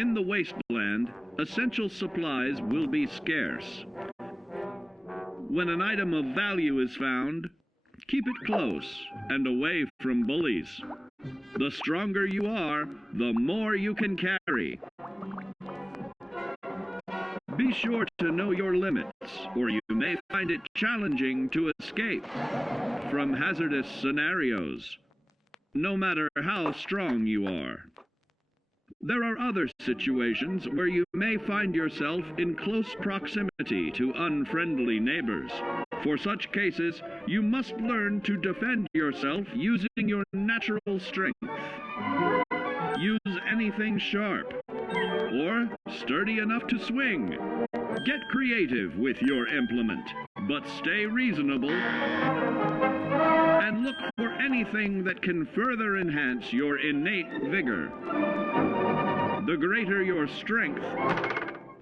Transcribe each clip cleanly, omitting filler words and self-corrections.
In the wasteland, essential supplies will be scarce. When an item of value is found, keep it close and away from bullies. The stronger you are, the more you can carry. Be sure to know your limits, or you may find it challenging to escape from hazardous scenarios, no matter how strong you are. There are other situations where you may find yourself in close proximity to unfriendly neighbors. For such cases, you must learn to defend yourself using your natural strength. Use anything sharp or sturdy enough to swing. Get creative with your implement, but stay reasonable and look for anything that can further enhance your innate vigor. The greater your strength,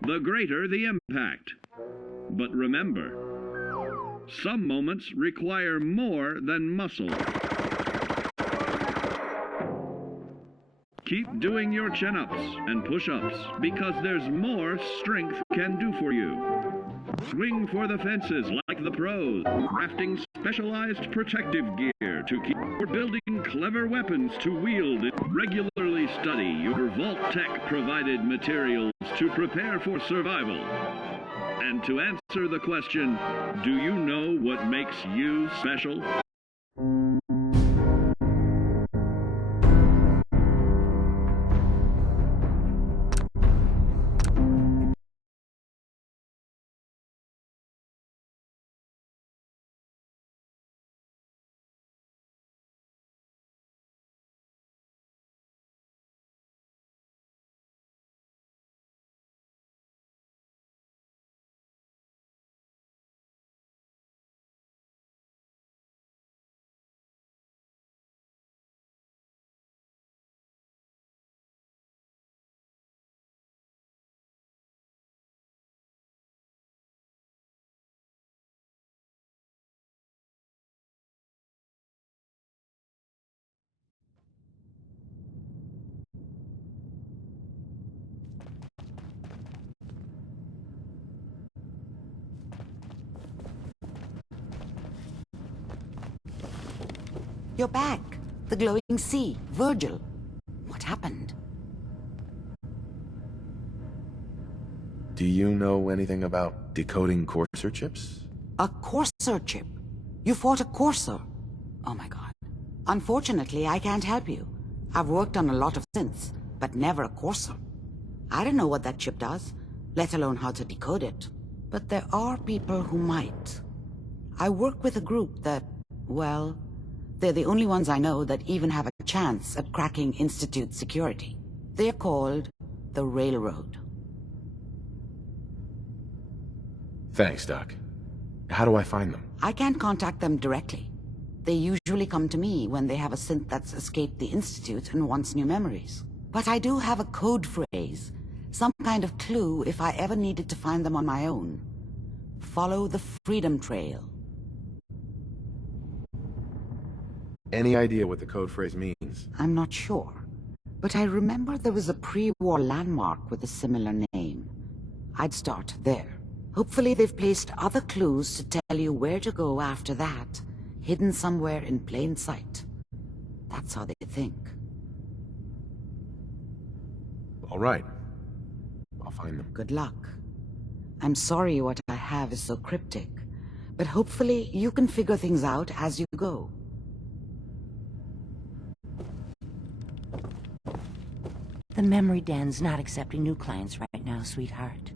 the greater the impact. But remember, some moments require more than muscle. Keep doing your chin-ups and push-ups because there's more strength can do for you. Swing for the fences like the pros, crafting specialized protective gear to keep or building clever weapons to wield. Regularly study your Vault-Tec provided materials to prepare for survival. And to answer the question, do you know what makes you special? You're back. The glowing sea. Virgil. What happened? Do you know anything about decoding Courser chips? A Courser chip? You fought a Courser? Oh my god. Unfortunately, I can't help you. I've worked on a lot of synths, but never a Courser. I don't know what that chip does, let alone how to decode it. But there are people who might. I work with a group that, well, they're the only ones I know that even have a chance at cracking Institute security. They're called the Railroad. Thanks, Doc. How do I find them? I can't contact them directly. They usually come to me when they have a synth that's escaped the Institute and wants new memories. But I do have a code phrase, some kind of clue if I ever needed to find them on my own. Follow the Freedom Trail. Any idea what the code phrase means? I'm not sure, but I remember there was a pre-war landmark with a similar name. I'd start there. Hopefully they've placed other clues to tell you where to go after that, hidden somewhere in plain sight. That's how they think. All right. I'll find them. Good luck. I'm sorry what I have is so cryptic, but hopefully you can figure things out as you go. The memory den's not accepting new clients right now, sweetheart.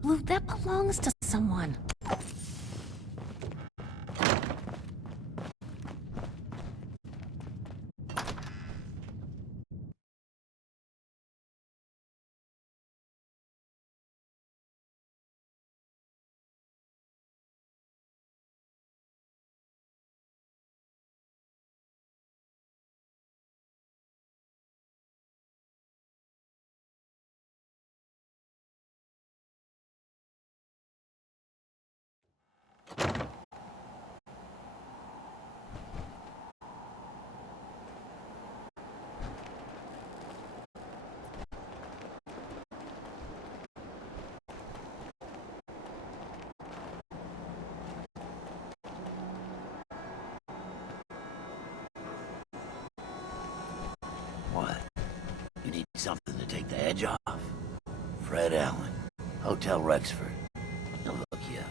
Blue, that belongs to someone. What? You need something to take the edge off? Fred Allen, Hotel Rexford. He'll look you up.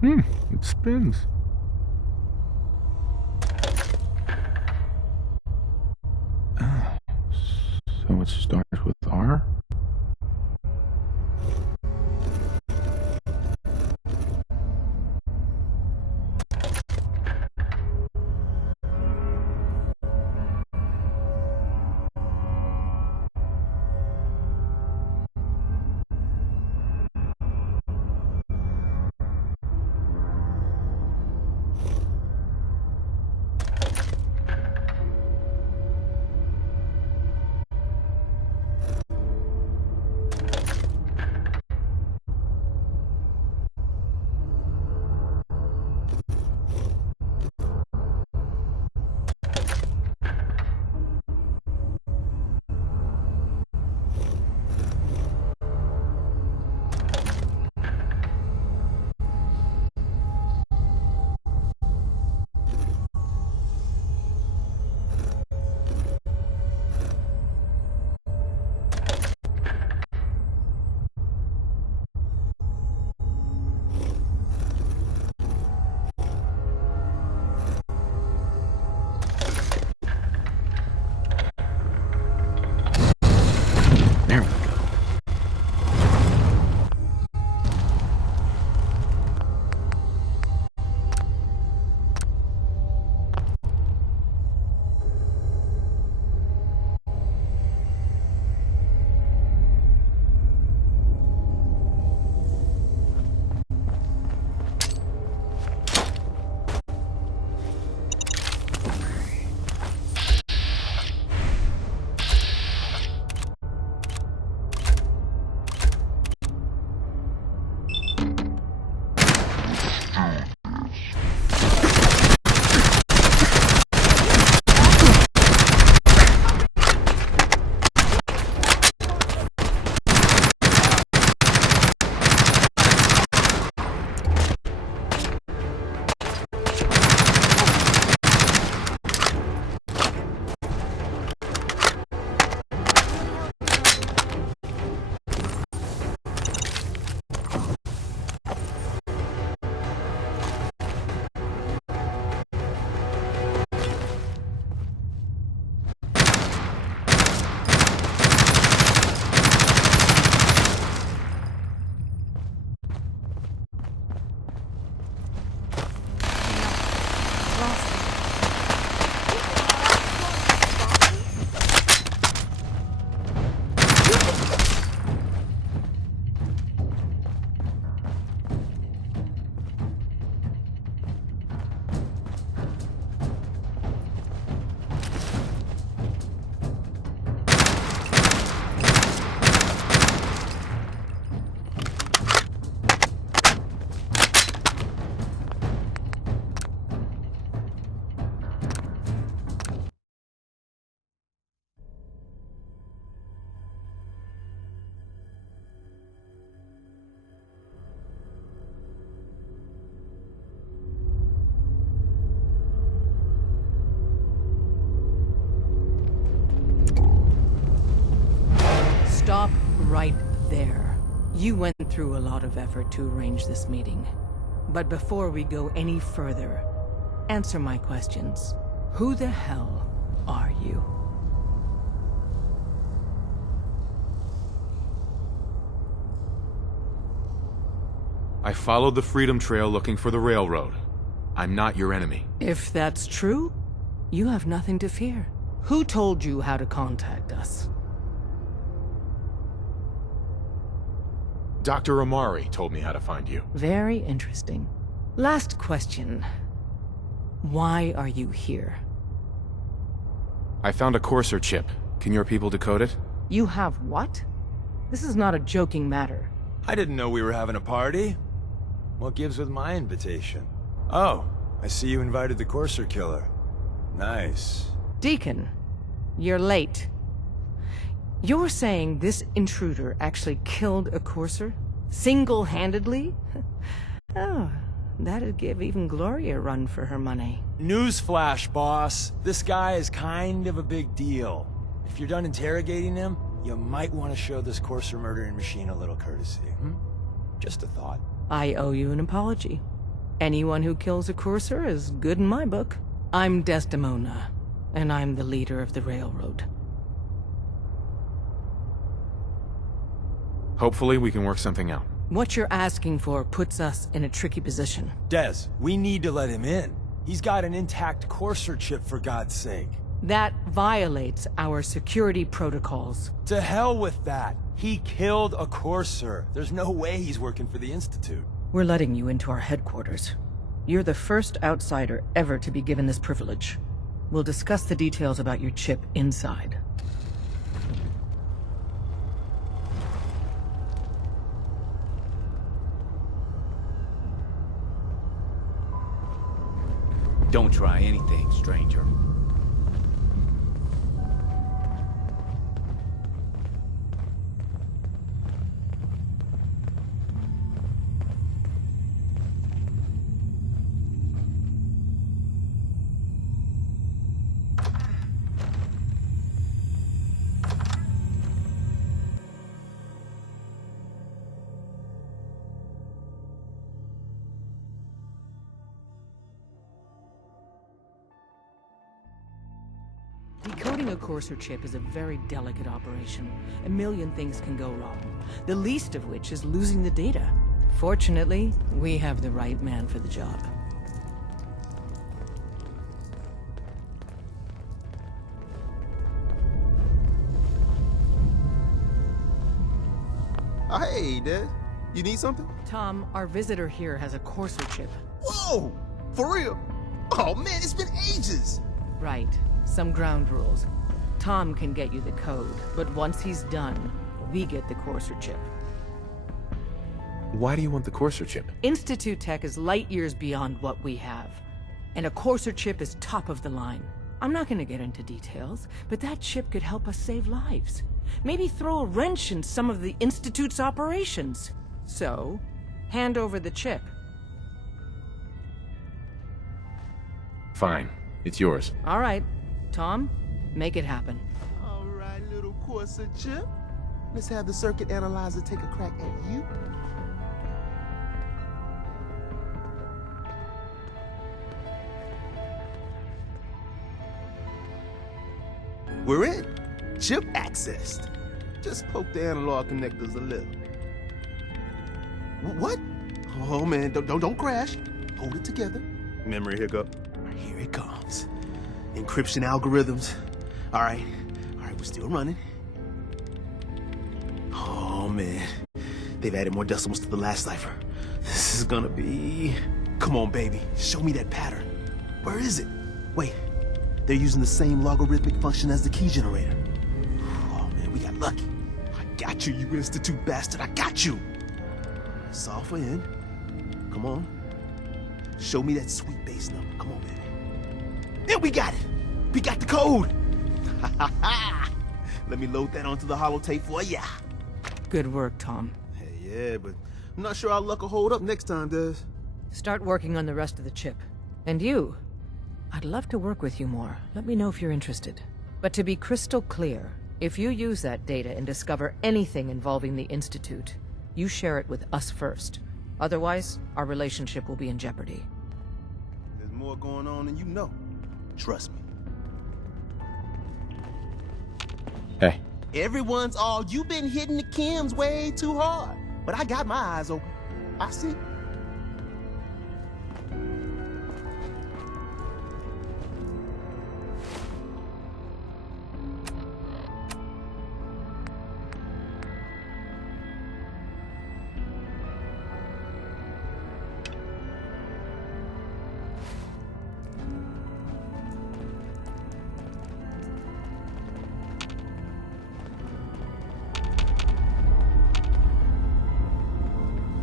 It spins. So it starts with R? There we go. Stop right there. You went through a lot of effort to arrange this meeting. But before we go any further, answer my questions. Who the hell are you? I followed the Freedom Trail looking for the railroad. I'm not your enemy. If that's true, you have nothing to fear. Who told you how to contact us? Dr. Amari told me how to find you. Very interesting. Last question. Why are you here? I found a Courser chip. Can your people decode it? You have what? This is not a joking matter. I didn't know we were having a party. What gives with my invitation? Oh, I see you invited the Courser killer. Nice. Deacon, you're late. You're saying this intruder actually killed a Courser? Single-handedly? Oh, that'd give even Gloria a run for her money. Newsflash, boss. This guy is kind of a big deal. If you're done interrogating him, you might want to show this Courser murdering machine a little courtesy, Just a thought. I owe you an apology. Anyone who kills a courser is good in my book. I'm Desdemona, and I'm the leader of the railroad. Hopefully we can work something out. What you're asking for puts us in a tricky position. Des, we need to let him in. He's got an intact Courser chip, for God's sake. That violates our security protocols. To hell with that. He killed a Courser. There's no way he's working for the Institute. We're letting you into our headquarters. You're the first outsider ever to be given this privilege. We'll discuss the details about your chip inside. Don't try anything, stranger. Decoding a Courser chip is a very delicate operation. A million things can go wrong, the least of which is losing the data. Fortunately, we have the right man for the job. Hey, Des. You need something? Tom, our visitor here has a Courser chip. Whoa! For real? Oh man, it's been ages! Right. Some ground rules. Tom can get you the code, but once he's done, we get the Courser chip. Why do you want the Courser chip? Institute tech is light years beyond what we have, and a Courser chip is top of the line. I'm not gonna get into details, but that chip could help us save lives. Maybe throw a wrench in some of the Institute's operations. So, hand over the chip. Fine. It's yours. All right. Tom, make it happen. All right, little Courser chip. Let's have the circuit analyzer take a crack at you. We're in. Chip accessed. Just poke the analog connectors a little. What? Oh man, don't crash. Hold it together. Memory hiccup. Here it comes. Encryption algorithms. All right, we're still running. Oh man, they've added more decimals to the last cipher. This is gonna be... Come on, baby, show me that pattern. Where is it? Wait, they're using the same logarithmic function as the key generator. Oh man, we got lucky. I got you, you Institute bastard, I got you. Solve for N. Come on. Show me that sweet bass number. Come on, baby. There, we got it. We got the code. Let me load that onto the holotape for ya. Good work, Tom. Hey, yeah, but I'm not sure our luck will hold up next time, Des. Start working on the rest of the chip. And you, I'd love to work with you more. Let me know if you're interested. But to be crystal clear, if you use that data and discover anything involving the Institute, you share it with us first. Otherwise, our relationship will be in jeopardy. There's more going on than you know. Trust me. Hey. Everyone's all, you've been hitting the chems way too hard. But I got my eyes open. I see.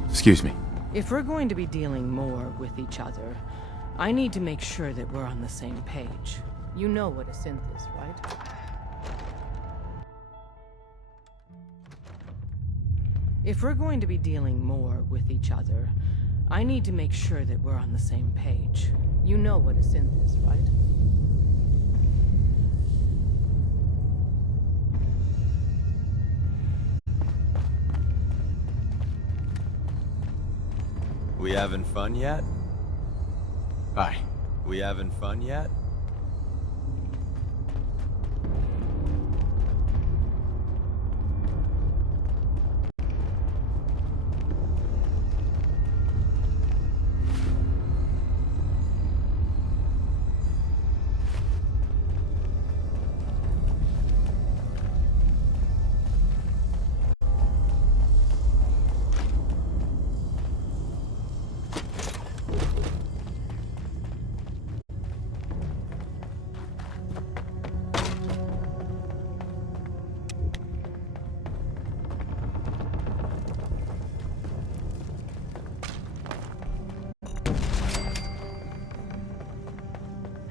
Excuse me. If we're going to be dealing more with each other, I need to make sure that we're on the same page. You know what a synth is, right? If we're going to be dealing more with each other, I need to make sure that we're on the same page. You know what a synth is, right? We having fun yet? Bye. We having fun yet?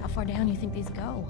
How far down do you think these go?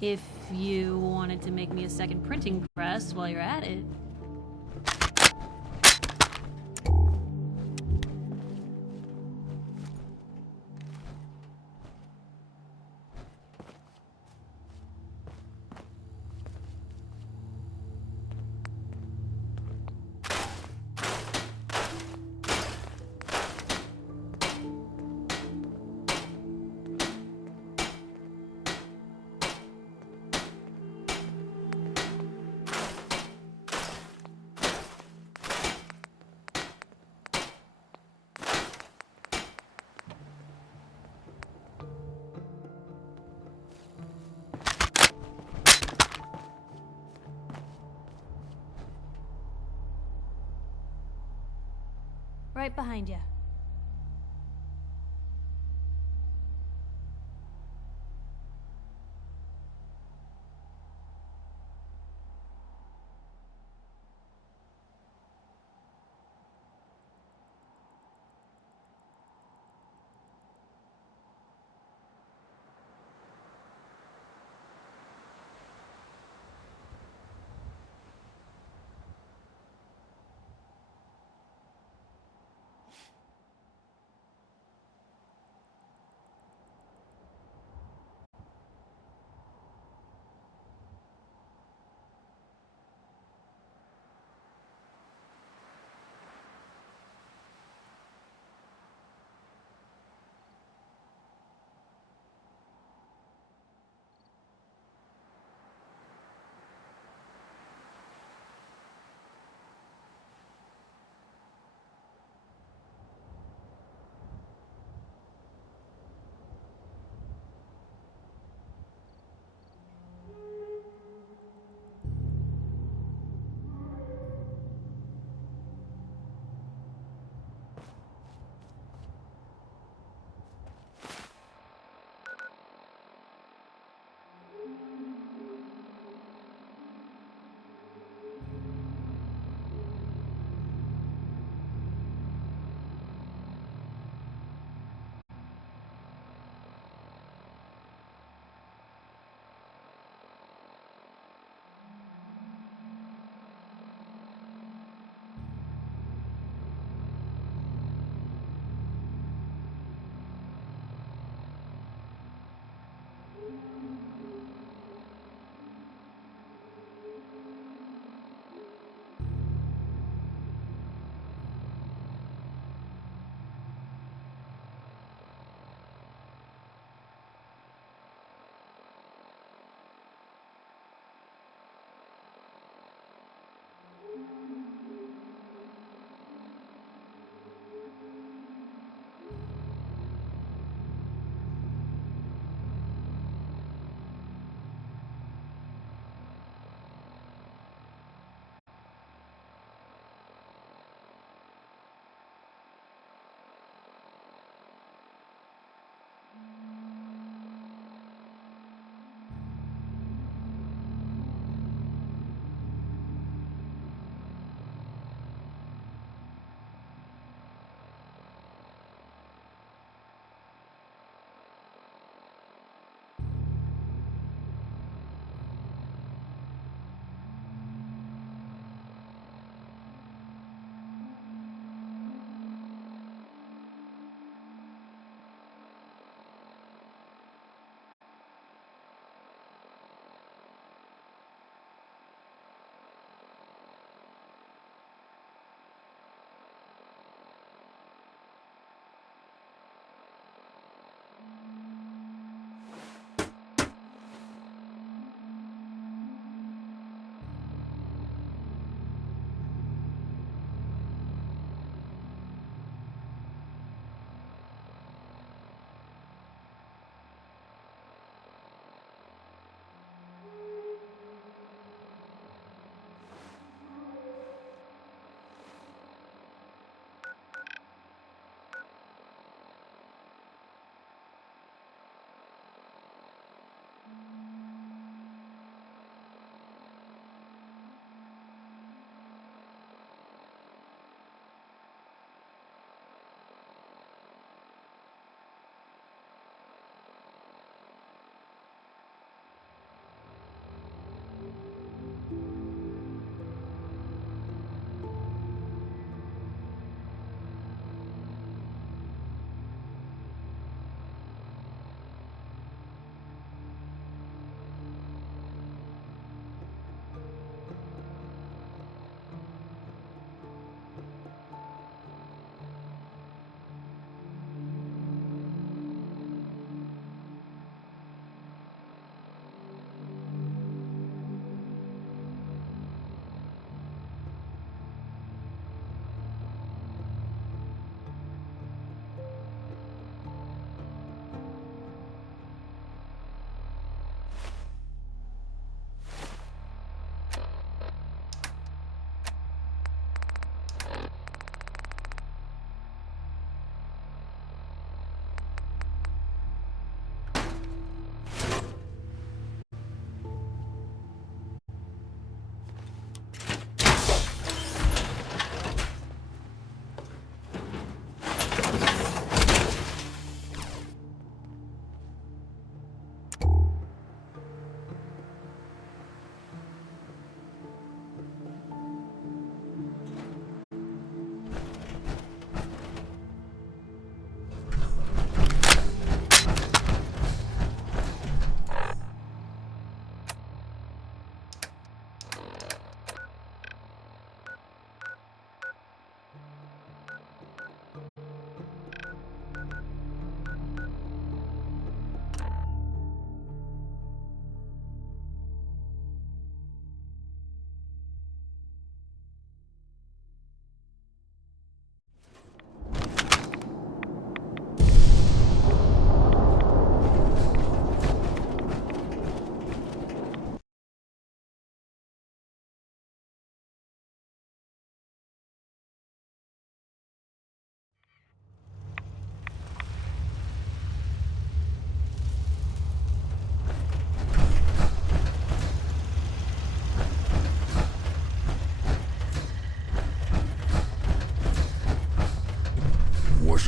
If you wanted to make me a second printing press while you're at it. Right behind you.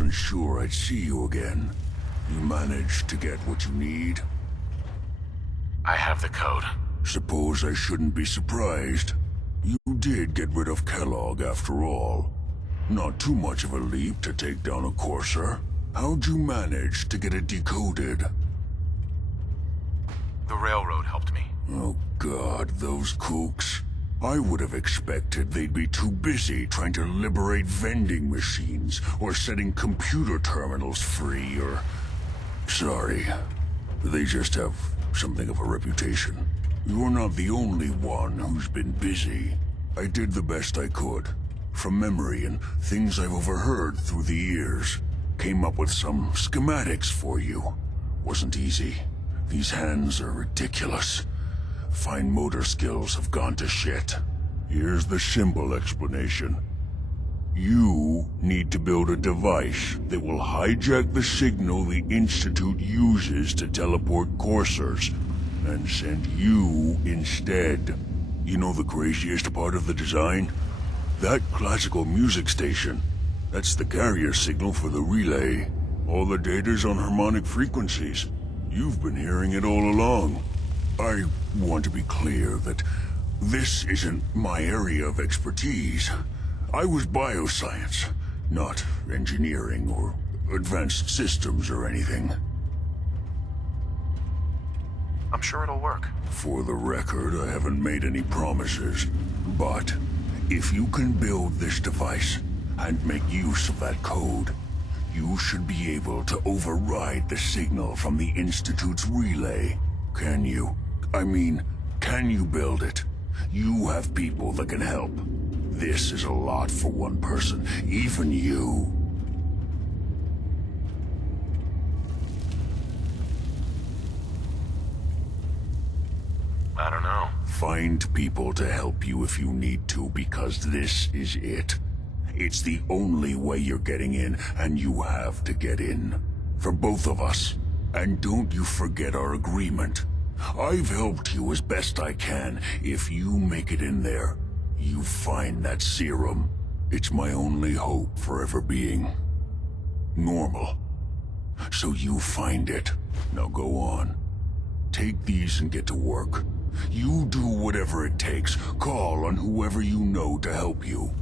wasn't sure I'd see you again. You managed to get what you need? I have the code. Suppose I shouldn't be surprised. You did get rid of Kellogg after all. Not too much of a leap to take down a Courser. How'd you manage to get it decoded? The railroad helped me. Oh God, those kooks. I would have expected they'd be too busy trying to liberate vending machines or setting computer terminals free or... Sorry. They just have something of a reputation. You're not the only one who's been busy. I did the best I could. From memory and things I've overheard through the years. Came up with some schematics for you. Wasn't easy. These hands are ridiculous. Fine motor skills have gone to shit. Here's the simple explanation. You need to build a device that will hijack the signal the Institute uses to teleport coursers, and send you instead. You know the craziest part of the design? That classical music station. That's the carrier signal for the relay. All the data's on harmonic frequencies. You've been hearing it all along. I want to be clear that this isn't my area of expertise. I was bioscience, not engineering or advanced systems or anything. I'm sure it'll work. For the record, I haven't made any promises, but if you can build this device and make use of that code, you should be able to override the signal from the Institute's relay. Can you? I mean, can you build it? You have people that can help. This is a lot for one person, even you. I don't know. Find people to help you if you need to, because this is it. It's the only way you're getting in, and you have to get in. For both of us. And don't you forget our agreement. I've helped you as best I can. If you make it in there, you find that serum. It's my only hope for ever being normal. So you find it. Now go on. Take these and get to work. You do whatever it takes. Call on whoever you know to help you.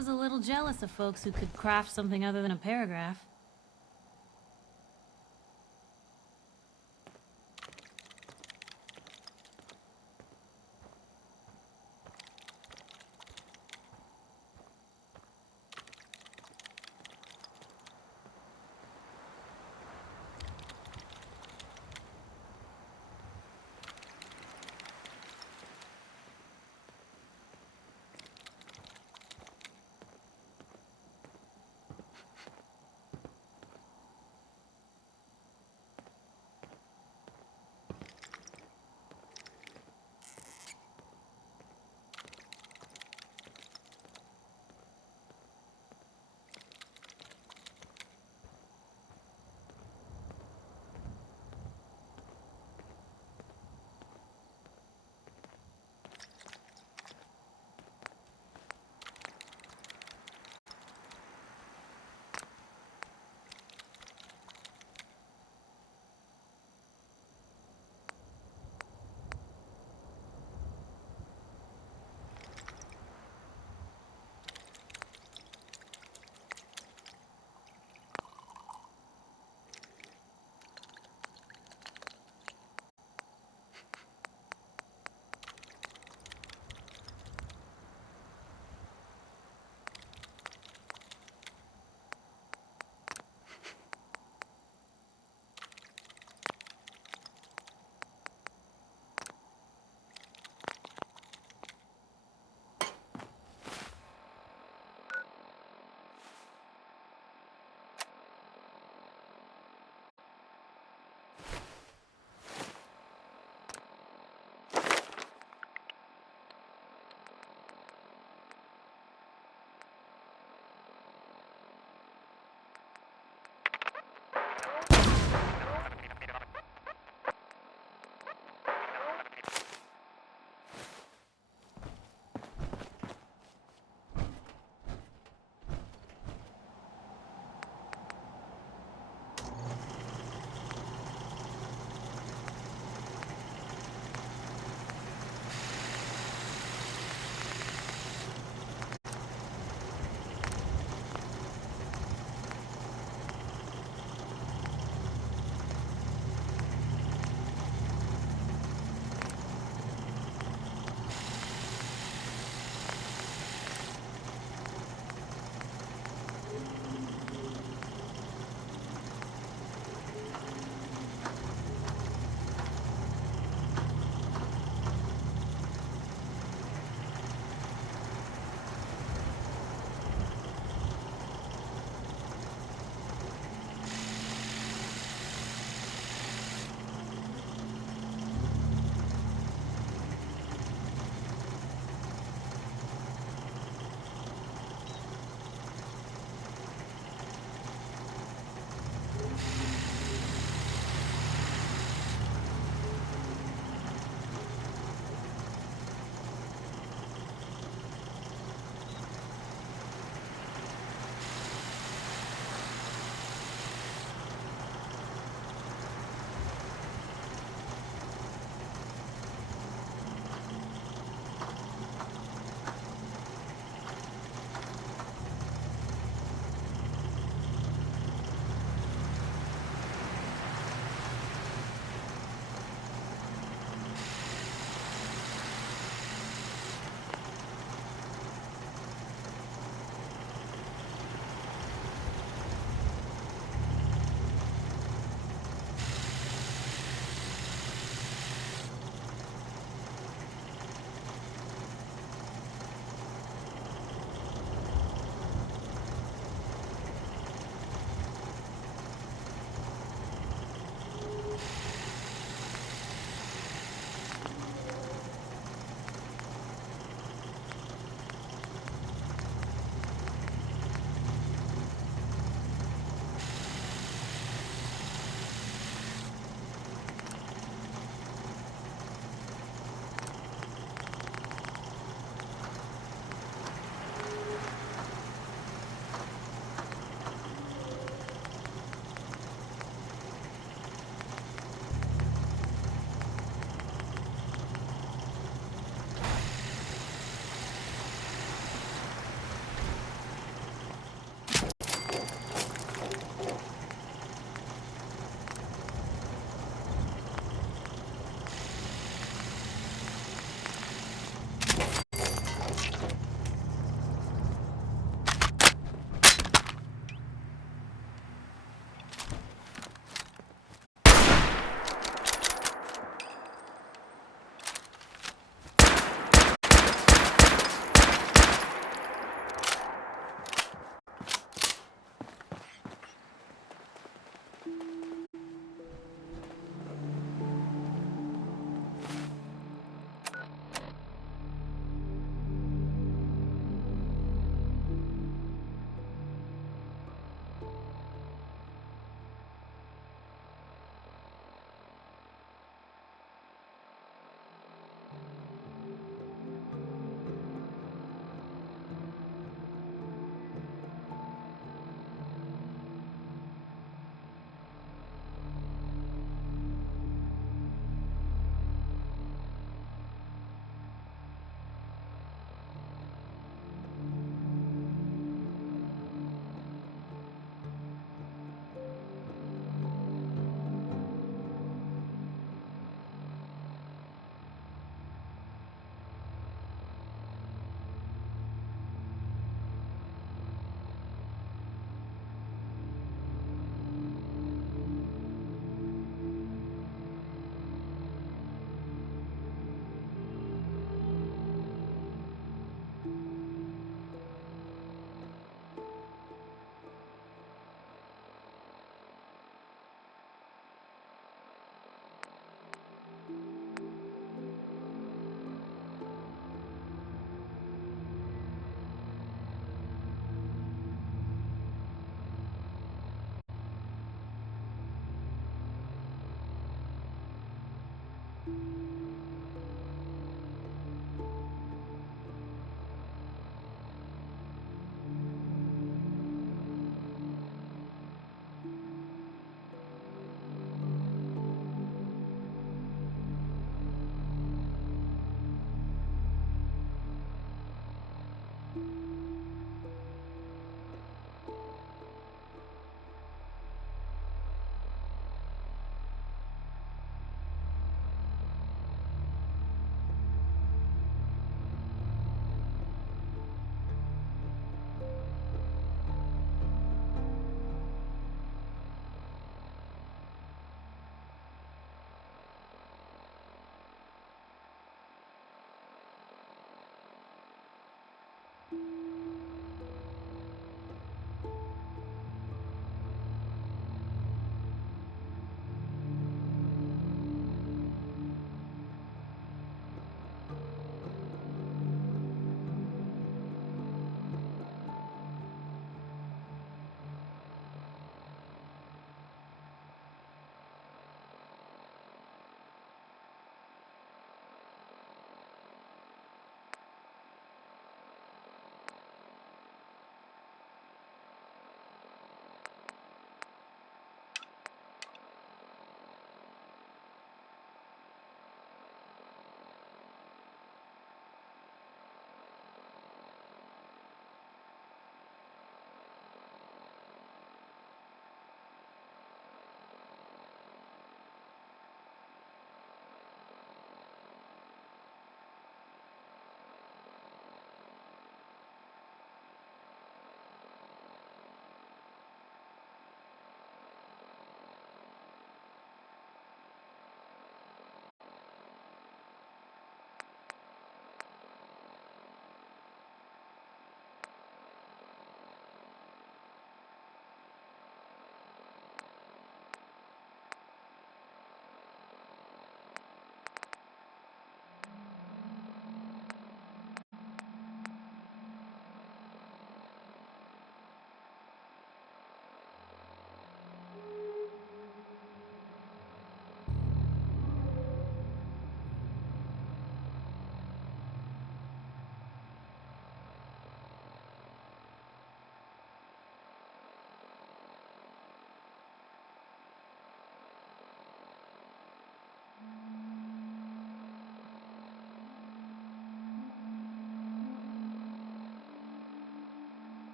was a little jealous of folks who could craft something other than a paragraph.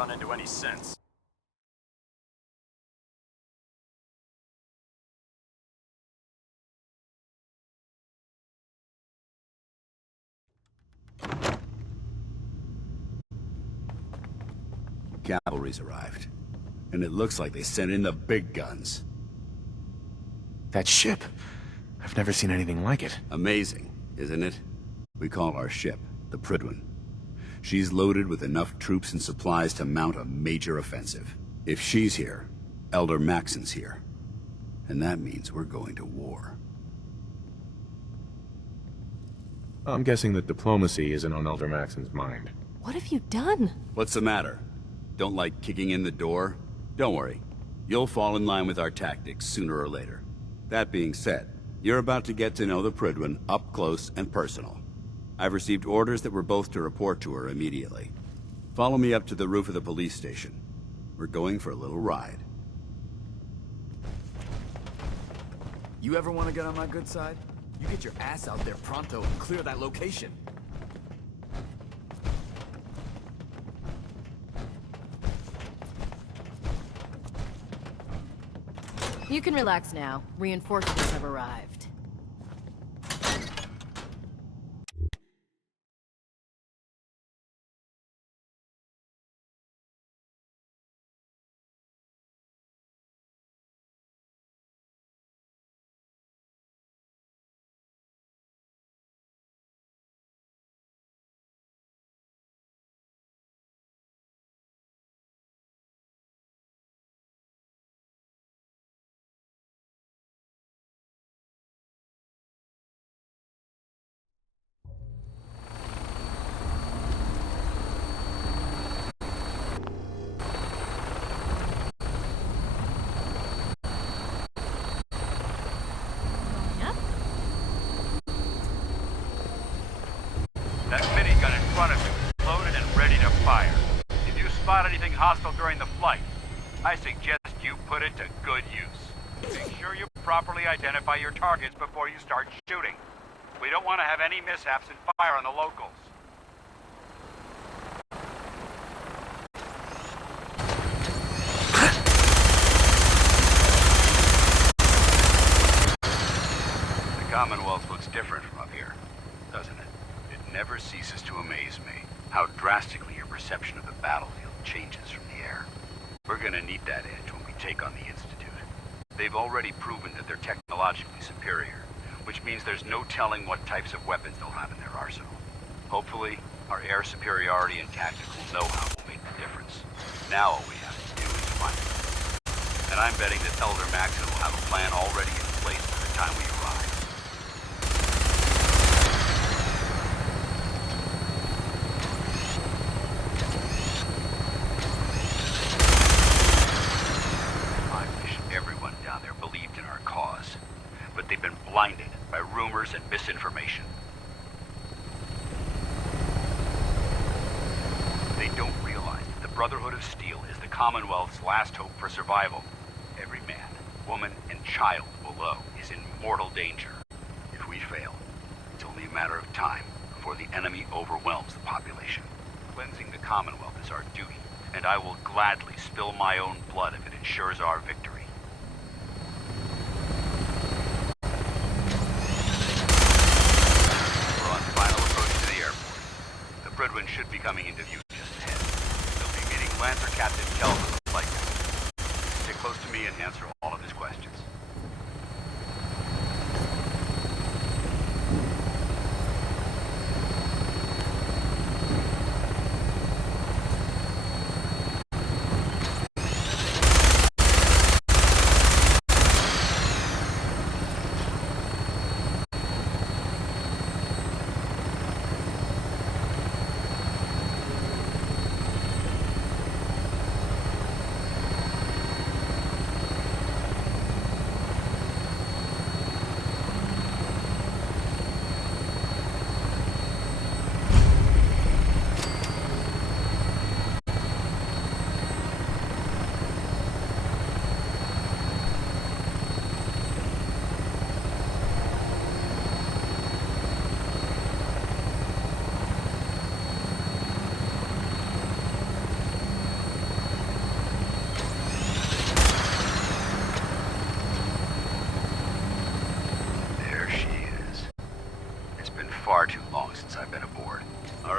run into any sense. Cavalry's arrived. And it looks like they sent in the big guns. That ship. I've never seen anything like it. Amazing, isn't it? We call our ship the Prydwen. She's loaded with enough troops and supplies to mount a major offensive. If she's here, Elder Maxon's here. And that means we're going to war. I'm guessing that diplomacy isn't on Elder Maxon's mind. What have you done? What's the matter? Don't like kicking in the door? Don't worry. You'll fall in line with our tactics sooner or later. That being said, you're about to get to know the Prydwen up close and personal. I've received orders that we're both to report to her immediately. Follow me up to the roof of the police station. We're going for a little ride. You ever want to get on my good side? You get your ass out there pronto and clear that location. You can relax now. Reinforcements have arrived. That minigun in front of you is loaded and ready to fire. If you spot anything hostile during the flight, I suggest you put it to good use. Make sure you properly identify your targets before you start shooting. We don't want to have any mishaps and fire on the locals. The Commonwealth looks different from up here, doesn't it? It never ceases to amaze me how drastically your perception of the battlefield changes from the air. We're gonna need that edge when we take on the Institute. They've already proven that they're technologically superior, which means there's no telling what types of weapons they'll have in their arsenal. Hopefully, our air superiority and tactical know-how will make the difference. Now all we have to do is find it. And I'm betting that Elder Maxon will have a plan already in place by the time we arrive. But they've been blinded by rumors and misinformation. They don't realize that the Brotherhood of Steel is the Commonwealth's last hope for survival. Every man, woman, and child below is in mortal danger. If we fail, it's only a matter of time before the enemy overwhelms the population. Cleansing the Commonwealth is our duty, and I will gladly spill my own blood if it ensures our victory. Prydwen should be coming into view just ahead. They'll be meeting Lancer Captain Kelvin on the flight deck. Stick close to me and answer all of his questions.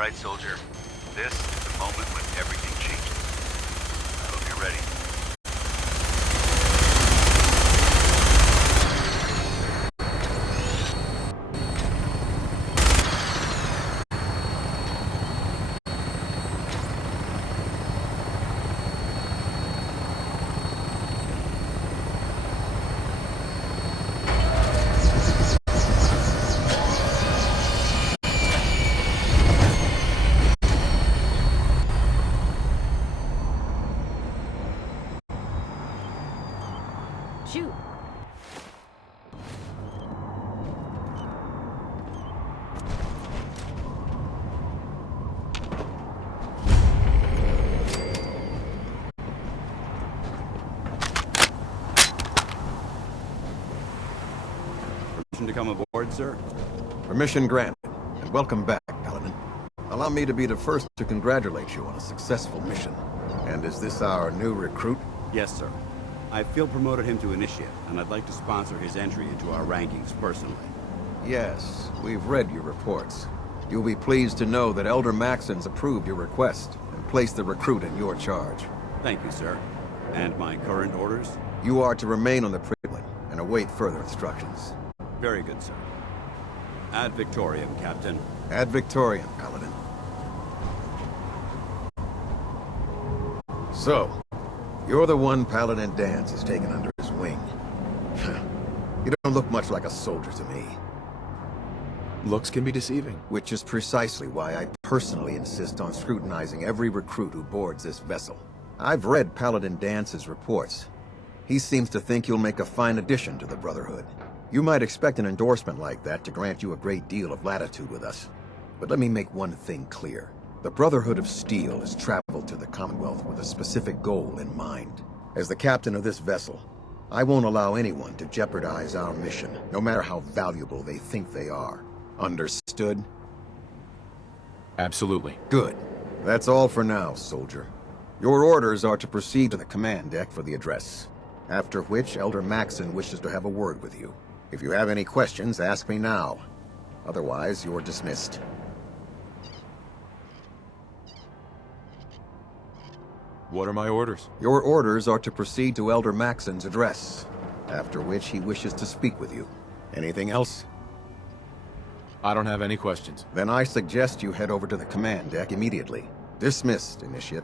right, soldier. This is the moment when everything changes. I hope you're ready. Shoot. Permission to come aboard, sir? Permission granted, and welcome back, Paladin. Allow me to be the first to congratulate you on a successful mission. And is this our new recruit? Yes, sir. I field promoted him to Initiate, and I'd like to sponsor his entry into our rankings personally. Yes, we've read your reports. You'll be pleased to know that Elder Maxon's approved your request and placed the recruit in your charge. Thank you, sir. And my current orders? You are to remain on the Prydwen and await further instructions. Very good, sir. Ad Victoriam, Captain. Ad Victoriam, Paladin. So, you're the one Paladin Danse has taken under his wing. You don't look much like a soldier to me. Looks can be deceiving. Which is precisely why I personally insist on scrutinizing every recruit who boards this vessel. I've read Paladin Dance's reports. He seems to think you'll make a fine addition to the Brotherhood. You might expect an endorsement like that to grant you a great deal of latitude with us. But let me make one thing clear. The Brotherhood of Steel has traveled to the Commonwealth with a specific goal in mind. As the captain of this vessel, I won't allow anyone to jeopardize our mission, no matter how valuable they think they are. Understood? Absolutely. Good. That's all for now, soldier. Your orders are to proceed to the command deck for the address, after which Elder Maxon wishes to have a word with you. If you have any questions, ask me now. Otherwise, you're dismissed. What are my orders? Your orders are to proceed to Elder Maxon's address, after which he wishes to speak with you. Anything else? I don't have any questions. Then I suggest you head over to the command deck immediately. Dismissed, Initiate.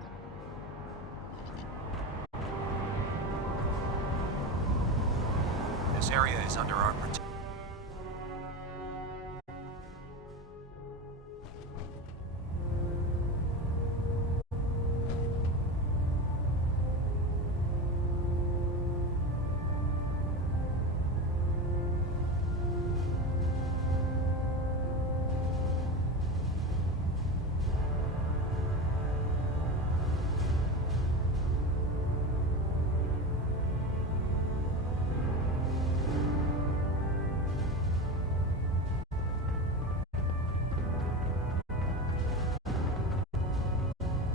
This area is under our protection.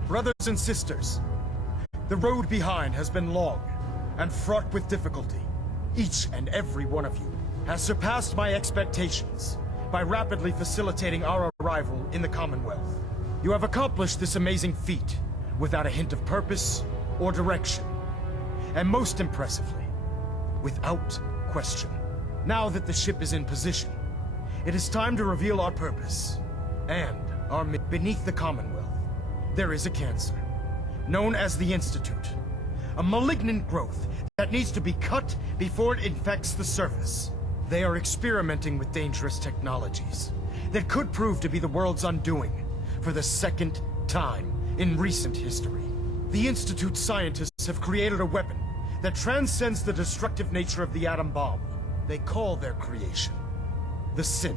Brothers and sisters, the road behind has been long and fraught with difficulty. Each and every one of you has surpassed my expectations by rapidly facilitating our arrival in the Commonwealth. You have accomplished this amazing feat without a hint of purpose or direction, and most impressively, without question. Now that the ship is in position, it is time to reveal our purpose and our mission. Beneath the Commonwealth, there is a cancer, known as the Institute. A malignant growth that needs to be cut before it infects the surface. They are experimenting with dangerous technologies that could prove to be the world's undoing for the second time in recent history. The Institute scientists have created a weapon that transcends the destructive nature of the atom bomb. They call their creation the Synth.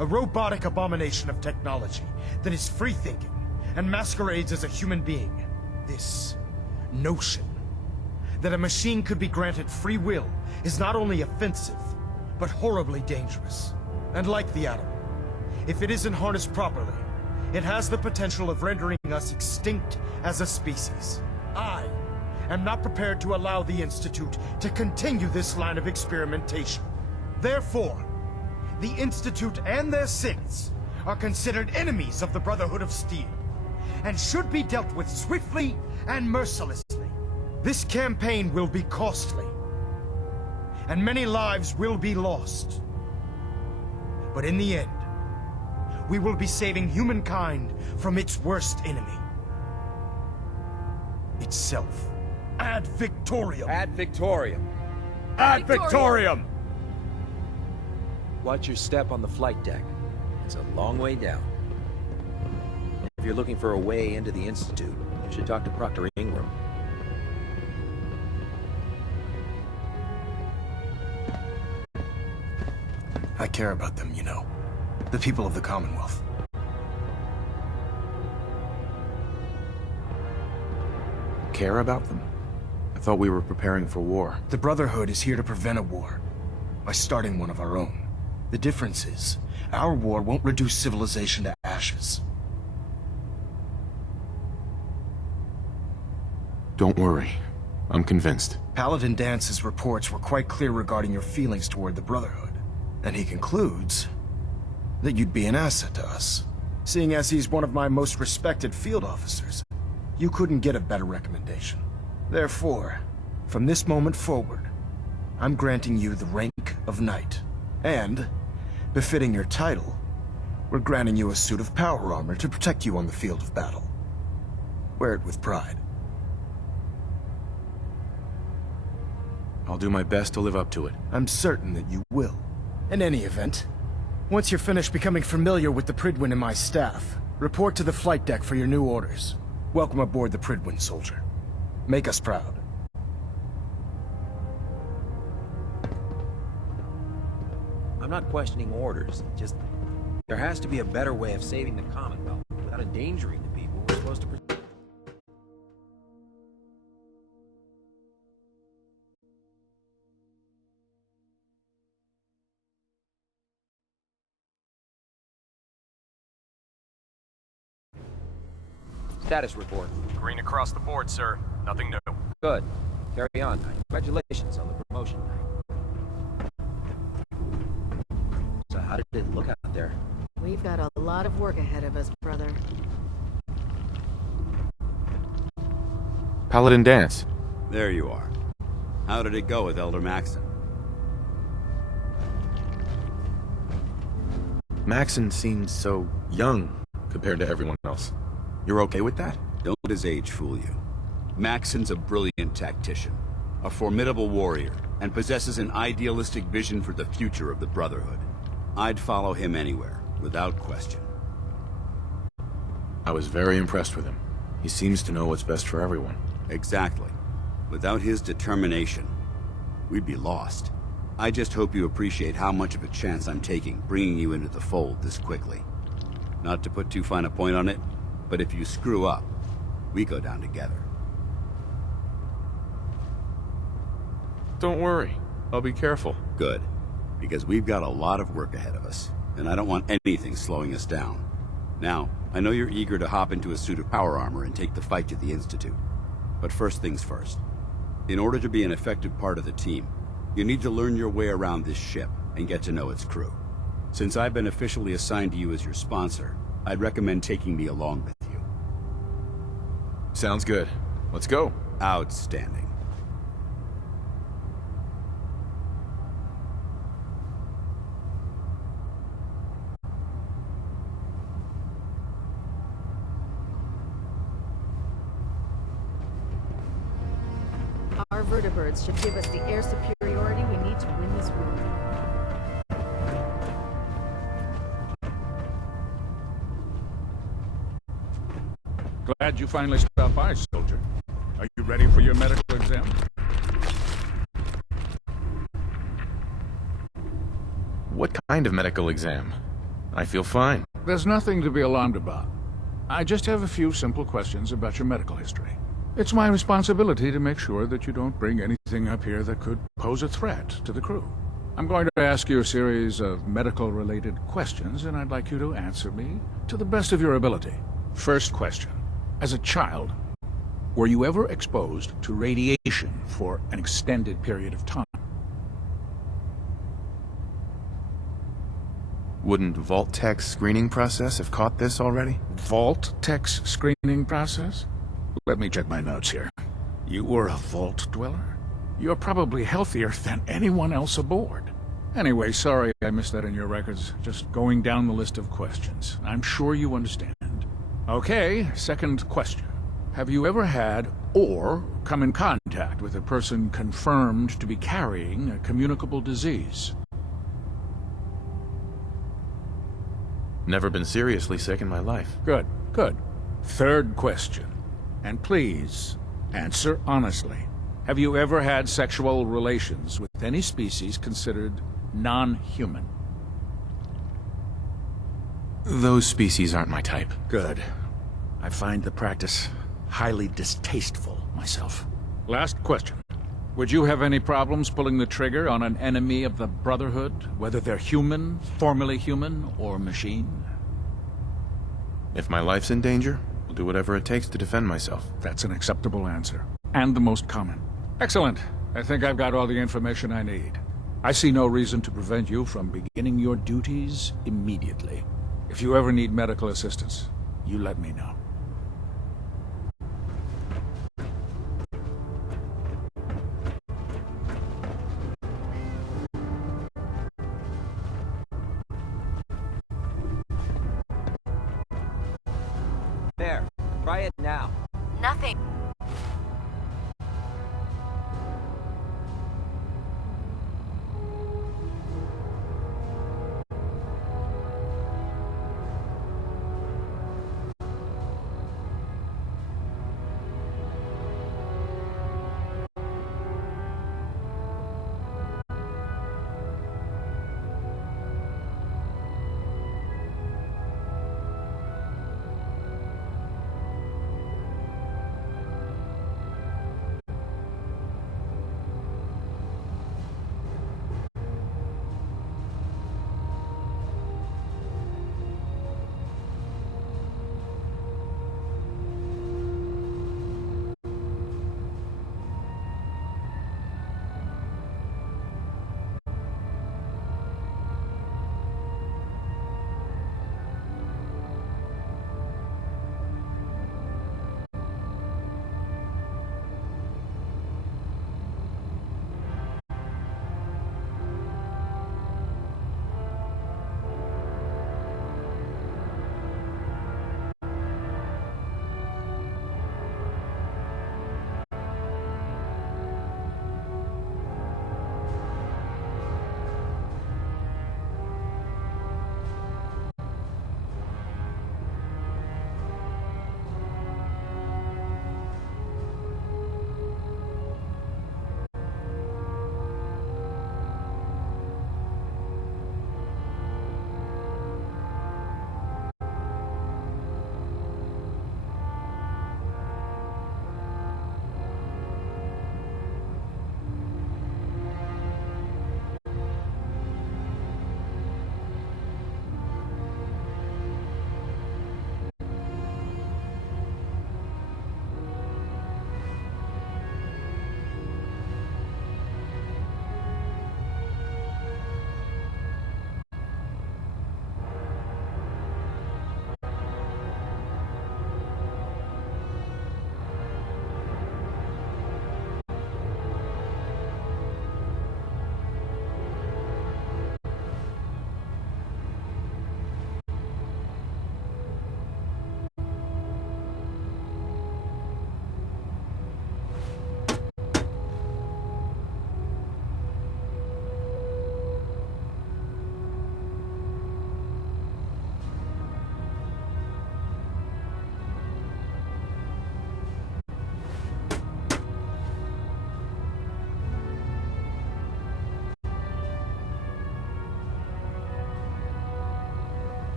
A robotic abomination of technology that is free-thinking and masquerades as a human being. This notion that a machine could be granted free will is not only offensive, but horribly dangerous. And like the atom, if it isn't harnessed properly, it has the potential of rendering us extinct as a species. I am not prepared to allow the Institute to continue this line of experimentation. Therefore, the Institute and their synths are considered enemies of the Brotherhood of Steel, and should be dealt with swiftly and mercilessly. This campaign will be costly, and many lives will be lost. But in the end, we will be saving humankind from its worst enemy. Itself. Ad Victoriam! Ad Victoriam! Ad Victoriam! Watch your step on the flight deck. It's a long way down. If you're looking for a way into the Institute, you should talk to Proctor Ingram. I care about them, you know. The people of the Commonwealth. Care about them? I thought we were preparing for war. The Brotherhood is here to prevent a war by starting one of our own. The difference is, our war won't reduce civilization to ashes. Don't worry. I'm convinced. Paladin Dance's reports were quite clear regarding your feelings toward the Brotherhood. And he concludes that you'd be an asset to us. Seeing as he's one of my most respected field officers, you couldn't get a better recommendation. Therefore, from this moment forward, I'm granting you the rank of Knight. And, befitting your title, we're granting you a suit of power armor to protect you on the field of battle. Wear it with pride. I'll do my best to live up to it. I'm certain that you will. In any event, once you're finished becoming familiar with the Prydwen and my staff, report to the flight deck for your new orders. Welcome aboard the Prydwen, soldier. Make us proud. I'm not questioning orders, just there has to be a better way of saving the Commonwealth without endangering the people we're supposed to protect. Status report. Green across the board, sir. Nothing new. Good. Carry on, Knight. Congratulations on the promotion, Knight. So how did it look out there? We've got a lot of work ahead of us, brother. Paladin Dance. There you are. How did it go with Elder Maxon? Maxon seems so young compared to everyone else. You're okay with that? Don't let his age fool you. Maxon's a brilliant tactician, a formidable warrior, and possesses an idealistic vision for the future of the Brotherhood. I'd follow him anywhere, without question. I was very impressed with him. He seems to know what's best for everyone. Exactly. Without his determination, we'd be lost. I just hope you appreciate how much of a chance I'm taking bringing you into the fold this quickly. Not to put too fine a point on it, but if you screw up, we go down together. Don't worry. I'll be careful. Good. Because we've got a lot of work ahead of us, and I don't want anything slowing us down. Now, I know you're eager to hop into a suit of power armor and take the fight to the Institute. But first things first. In order to be an effective part of the team, you need to learn your way around this ship and get to know its crew. Since I've been officially assigned to you as your sponsor, I'd recommend taking me along with you. Sounds good. Let's go. Outstanding. Our vertibirds should give us the air superiority we need to win this war. Glad you finally stopped by, soldier. Are you ready for your medical exam? What kind of medical exam? I feel fine. There's nothing to be alarmed about. I just have a few simple questions about your medical history. It's my responsibility to make sure that you don't bring anything up here that could pose a threat to the crew. I'm going to ask you a series of medical-related questions, and I'd like you to answer me to the best of your ability. First question. As a child, were you ever exposed to radiation for an extended period of time? Wouldn't Vault-Tech's screening process have caught this already? Vault-Tech's screening process? Let me check my notes here. You were a Vault Dweller? You're probably healthier than anyone else aboard. Anyway, sorry I missed that in your records. Just going down the list of questions. I'm sure you understand. Okay, second question. Have you ever had or come in contact with a person confirmed to be carrying a communicable disease? Never been seriously sick in my life. Good, good. Third question. And please, answer honestly. Have you ever had sexual relations with any species considered non-human? Those species aren't my type. Good. I find the practice highly distasteful myself. Last question. Would you have any problems pulling the trigger on an enemy of the Brotherhood, whether they're human, formerly human, or machine? If my life's in danger, I'll do whatever it takes to defend myself. That's an acceptable answer. And the most common. Excellent. I think I've got all the information I need. I see no reason to prevent you from beginning your duties immediately. If you ever need medical assistance, you let me know. There. Try it now. Nothing.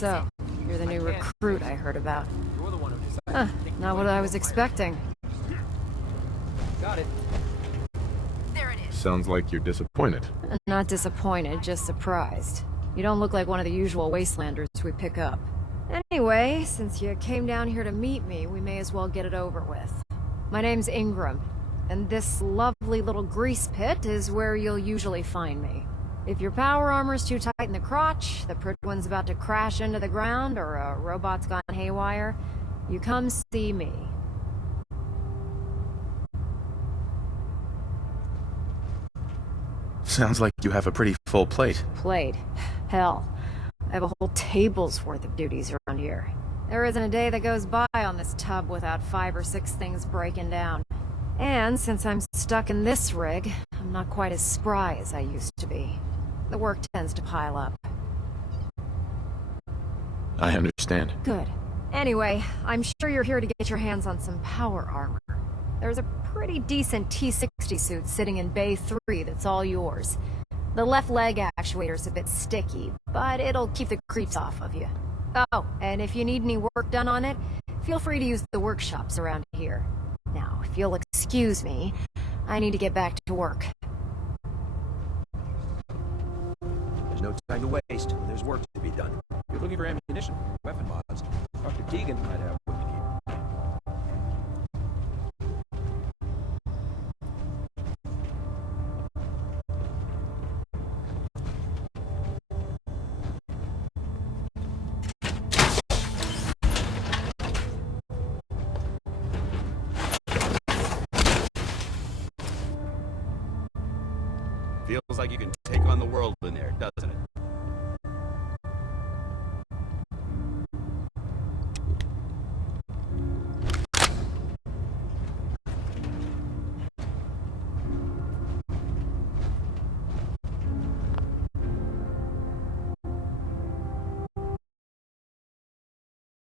So, you're the new recruit I heard about. Huh, not what I was expecting. Got it. Sounds like you're disappointed. Not disappointed, just surprised. You don't look like one of the usual wastelanders we pick up. Anyway, since you came down here to meet me, we may as well get it over with. My name's Ingram, and this lovely little grease pit is where you'll usually find me. If your power armor's too tight in the crotch, the Prydwen's about to crash into the ground, or a robot's gone haywire, you come see me. Sounds like you have a pretty full plate. Plate? Hell, I have a whole table's worth of duties around here. There isn't a day that goes by on this tub without 5 or 6 things breaking down. And since I'm stuck in this rig, I'm not quite as spry as I used to be. The work tends to pile up. I understand. Good. Anyway, I'm sure you're here to get your hands on some power armor. There's a pretty decent T-60 suit sitting in Bay 3 that's all yours. The left leg actuator's a bit sticky, but it'll keep the creeps off of you. Oh, and if you need any work done on it, feel free to use the workshops around here. Now, if you'll excuse me, I need to get back to work. There's no time to waste. There's work to be done. If you're looking for ammunition, weapon mods, Dr. Deegan might have what you need. Feels like you can take on the world in there, doesn't it?